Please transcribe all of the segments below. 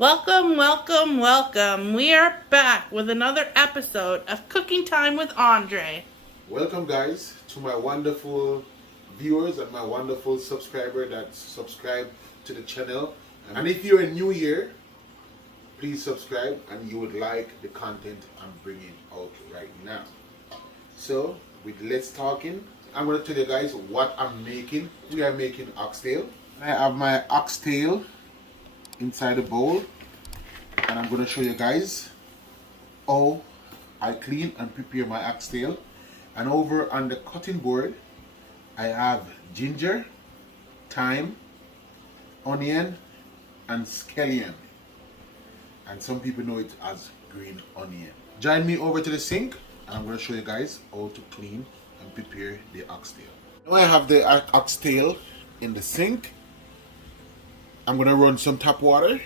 Welcome, welcome, welcome. We are back with another episode of Cooking Time with Andre. Welcome, guys, to my wonderful viewers and my wonderful subscriber that subscribe to the channel. And if you're new here, please subscribe and you would like the content I'm bringing out right now. So, with Let's Talking, I'm going to tell you guys what I'm making. We are making oxtail. I have my oxtail inside the bowl, and I'm going to show you guys how I clean and prepare my oxtail. And over on the cutting board, I have ginger, thyme, onion, and scallion. And some people know it as green onion. Join me over to the sink, and I'm going to show you guys how to clean and prepare the oxtail. Now I have the oxtail in the sink. I'm going to run some tap water.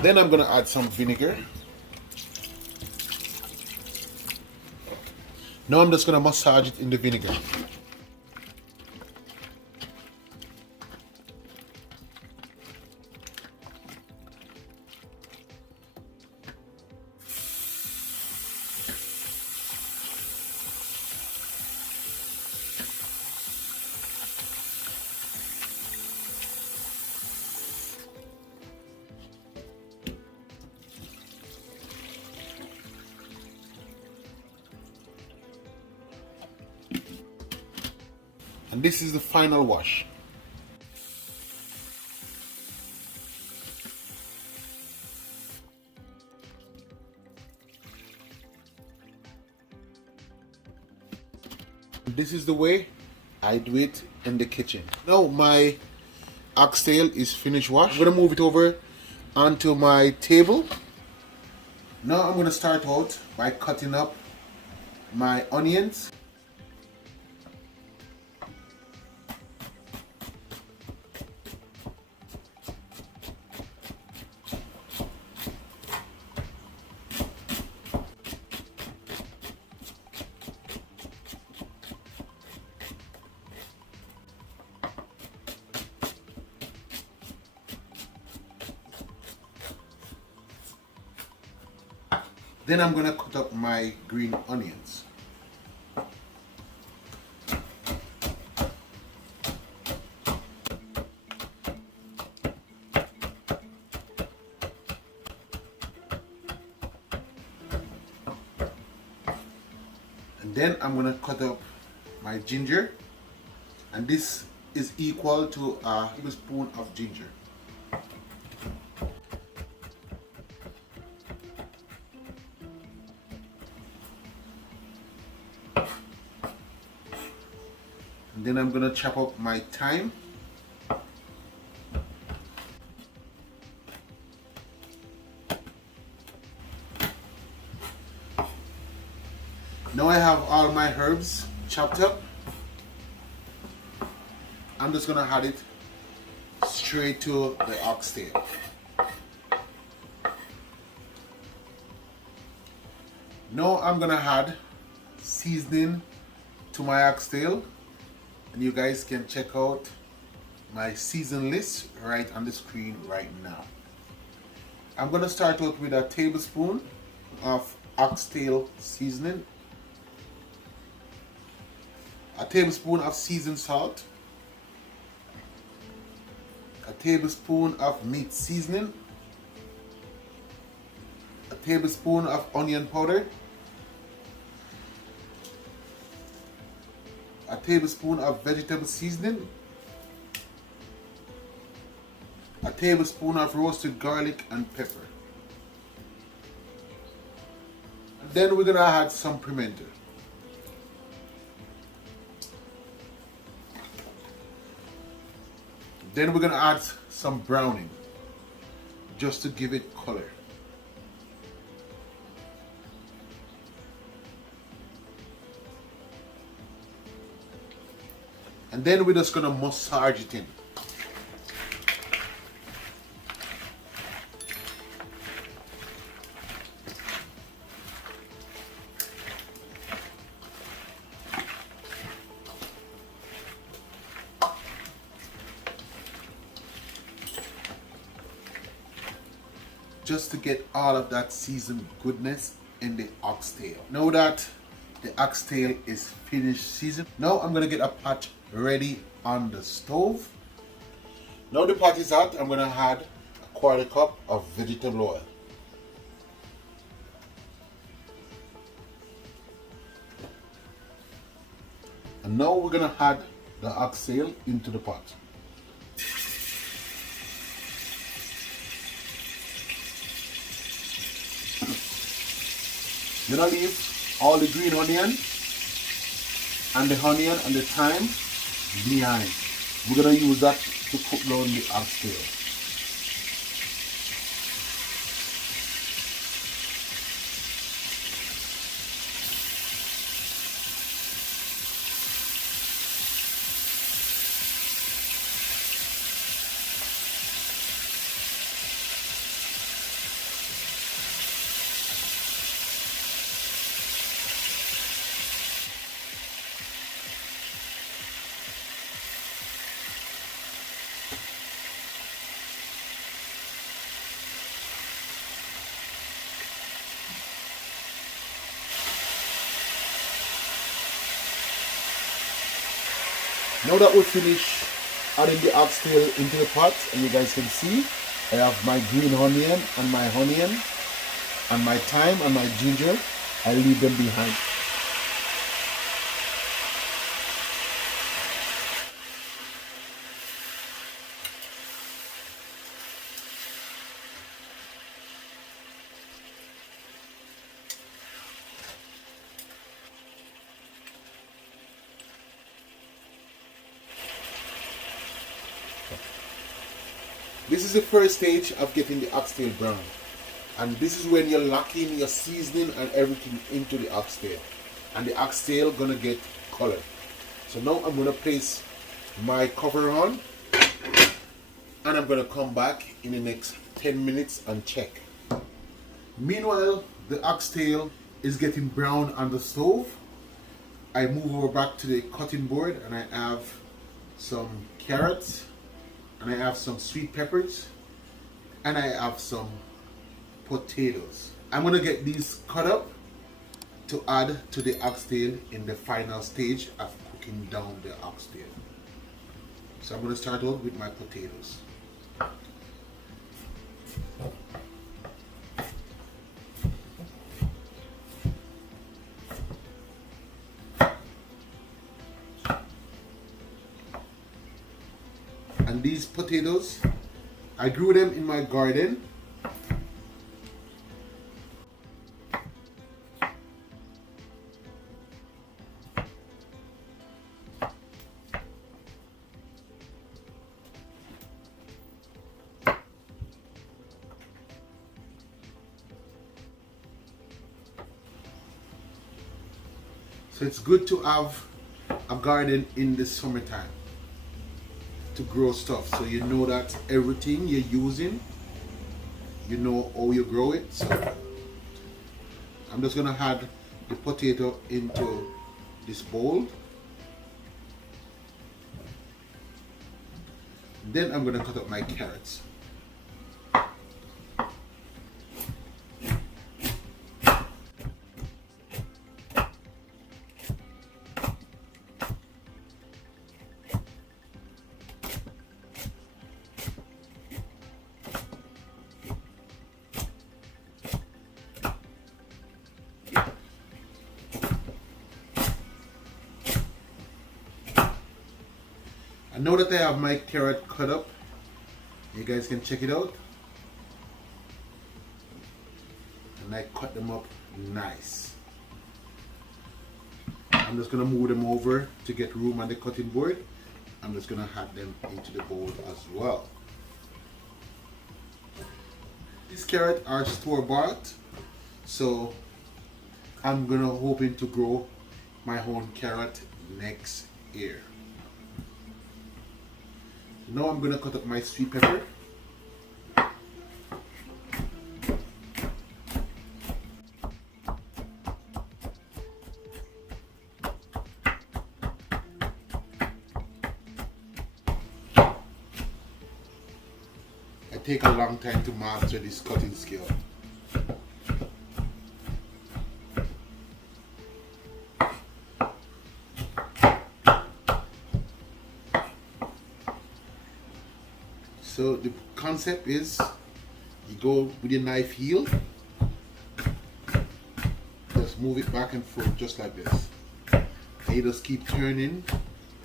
Then I'm going to add some vinegar. Now I'm just going to massage it in the vinegar. And this is the final wash. This is the way I do it in the kitchen. Now my oxtail is finished washed. I'm going to move it over onto my table. Now I'm going to start out by cutting up my onions. Then I'm going to cut up my green onions. And then I'm going to cut up my ginger. And this is equal to a tablespoon of ginger. And then I'm going to chop up my thyme. Now I have all my herbs chopped up. I'm just going to add it straight to the oxtail. Now I'm going to add seasoning to my oxtail. And you guys can check out my season list right on the screen right now. I'm going to start out with a tablespoon of oxtail seasoning, a tablespoon of seasoned salt, a tablespoon of meat seasoning, a tablespoon of onion powder, a tablespoon of vegetable seasoning, a tablespoon of roasted garlic and pepper. And then we're going to add some pimento. Then we're going to add some browning just to give it color. And then we're just gonna massage it in. Just to get all of that seasoned goodness in the oxtail. Now that the oxtail is finished seasoned, now I'm gonna get a pot ready on the stove. Now the pot is hot, I'm gonna add a 1/4 cup of vegetable oil. And now we're gonna add the oxtail into the pot. Then I leave all the green onion and the onion and the thyme behind. We're gonna use that to cook down the oxtail. Now that we finish adding the oxtail into the pot, and you guys can see, I have my green onion and my thyme and my ginger. I leave them behind. This is the first stage of getting the oxtail brown. And this is when you're locking your seasoning and everything into the oxtail. And the oxtail gonna get colored. So now I'm gonna place my cover on. And I'm gonna come back in the next 10 minutes and check. Meanwhile, the oxtail is getting brown on the stove. I move over back to the cutting board and I have some carrots. And I have some sweet peppers, and I have some potatoes. I'm gonna get these cut up to add to the oxtail in the final stage of cooking down the oxtail. So I'm gonna start out with my potatoes. And these potatoes, I grew them in my garden. So it's good to have a garden in the summertime to grow stuff, so you know that everything you're using, you know how you grow it. So I'm just gonna add the potato into this bowl. Then I'm gonna cut up my carrots. And now that I have my carrot cut up, you guys can check it out. And I cut them up nice. I'm just gonna move them over to get room on the cutting board. I'm just gonna add them into the bowl as well. These carrots are store-bought, so I'm gonna hoping to grow my own carrot next year. Now I'm gonna cut up my sweet pepper. I take a long time to master this cutting skill. So the concept is you go with your knife heel, just move it back and forth just like this. And you just keep turning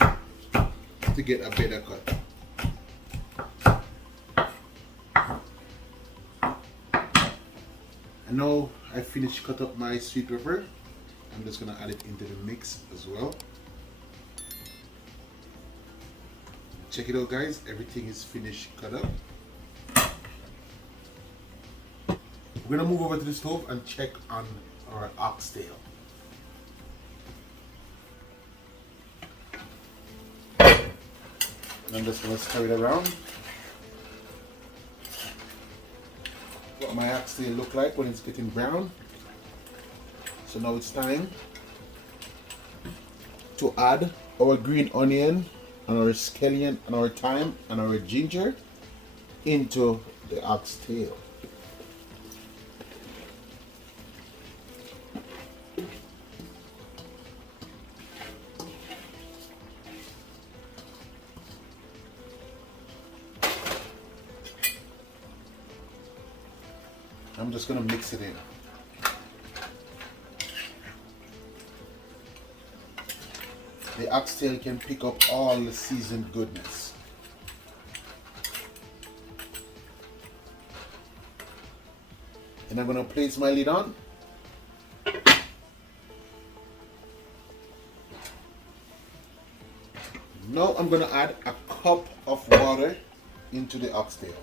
to get a better cut. And now I finished cut up my sweet pepper. I'm just gonna add it into the mix as well. Check it out, guys, everything is finished cut up. We're gonna move over to the stove and check on our oxtail. And I'm just gonna stir it around. What my oxtail look like when it's getting brown. So now it's time to add our green onion and our scallion and our thyme and our ginger into the oxtail. I'm just gonna mix it in. The oxtail can pick up all the seasoned goodness. And I'm going to place my lid on. Now I'm going to add a cup of water into the oxtail.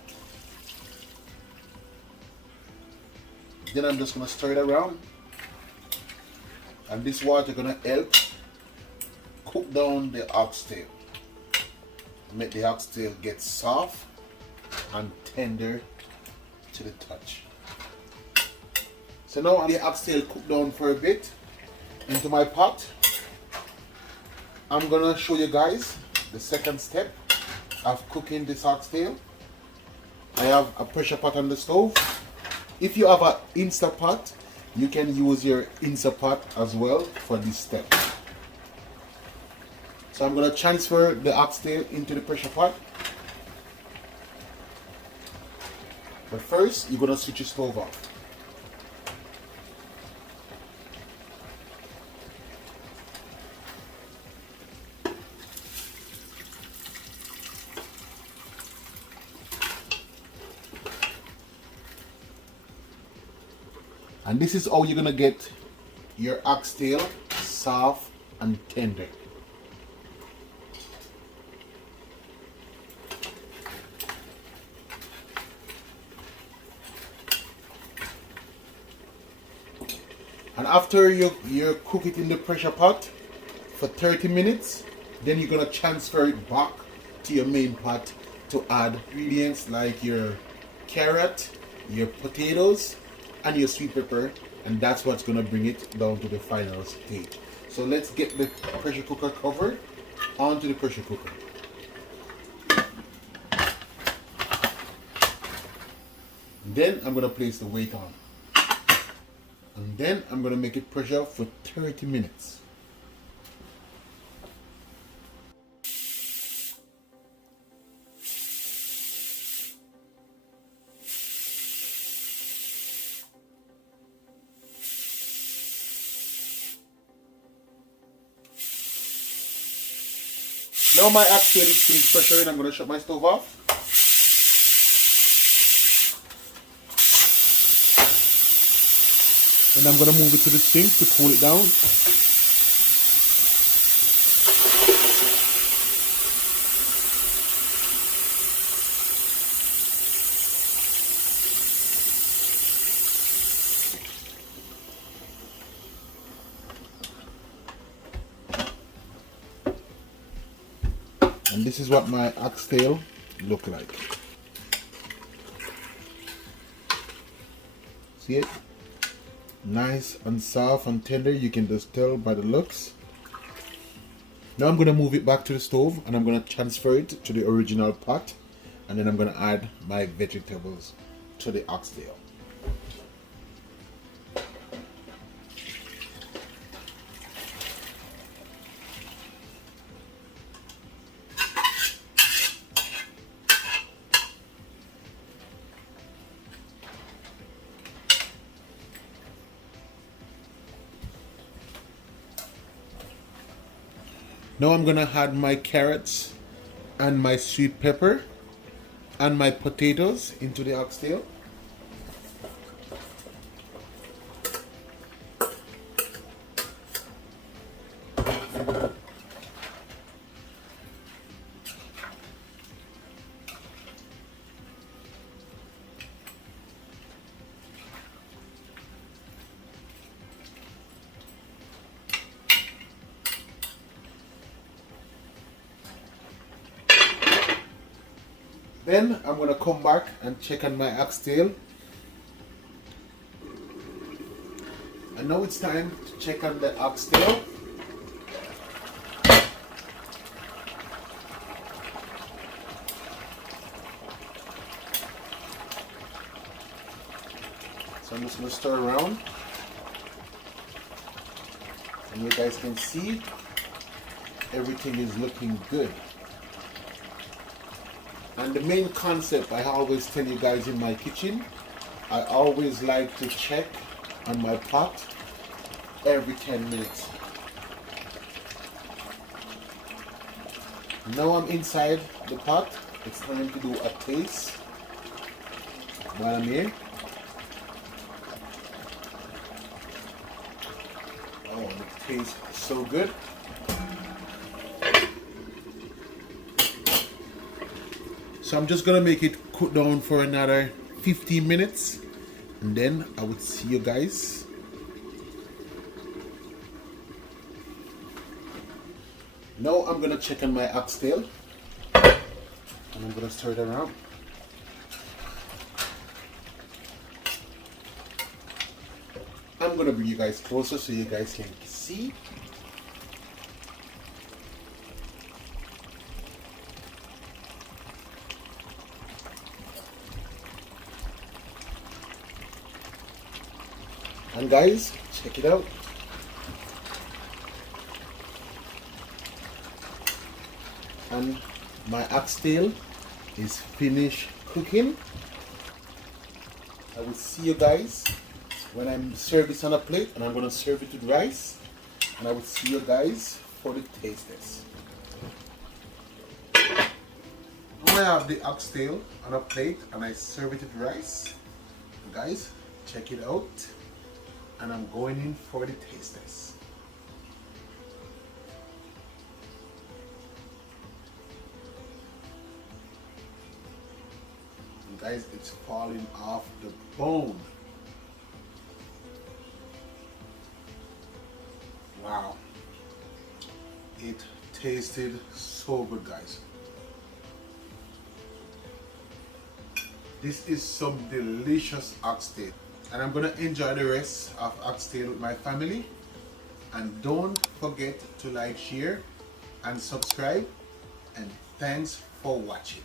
Then I'm just going to stir it around. And this water is going to help cook down the oxtail. Make the oxtail get soft and tender to the touch. So now the oxtail cooked down for a bit into my pot. I'm gonna show you guys the second step of cooking this oxtail. I have a pressure pot on the stove. If you have an Instapot, you can use your Instapot as well for this step. So I'm going to transfer the oxtail into the pressure pot. But first, you're going to switch your stove off. And this is how you're going to get your oxtail soft and tender. And after you cook it in the pressure pot for 30 minutes, then you're gonna transfer it back to your main pot to add ingredients like your carrot, your potatoes, and your sweet pepper, and that's what's gonna bring it down to the final stage. So let's get the pressure cooker covered onto the pressure cooker. Then I'm gonna place the weight on. And then I'm going to make it pressure for 30 minutes. Now my oxtail is finished pressuring. I'm going to shut my stove off. And I'm going to move it to the sink to cool it down. And this is what my oxtail look like. See it? Nice and soft and tender. You can just tell by the looks. Now I'm going to move it back to the stove and I'm going to transfer it to the original pot. And then I'm going to add my vegetables to the oxtail. Now I'm going to add my carrots and my sweet pepper and my potatoes into the oxtail. Then I'm going to come back and check on my oxtail. And now it's time to check on the oxtail. So I'm just going to stir around. And you guys can see everything is looking good. And the main concept I always tell you guys in my kitchen, I always like to check on my pot every 10 minutes. Now I'm inside the pot. It's time to do a taste while I'm here. Oh, it tastes so good. So I'm just gonna make it cook down for another 15 minutes and then I would see you guys. Now I'm gonna check on my oxtail and I'm gonna stir it around. I'm gonna bring you guys closer so you guys can see. And guys, check it out. And my oxtail is finished cooking. I will see you guys when I serve this on a plate, and I'm going to serve it with rice. And I will see you guys for the taste test. Now I have the oxtail on a plate and I serve it with rice. Guys, check it out. And I'm going in for the taste test. And guys, it's falling off the bone. Wow. It tasted so good, guys. This is some delicious oxtail. And I'm gonna enjoy the rest of oxtail with my family. And don't forget to like, share, and subscribe. And thanks for watching.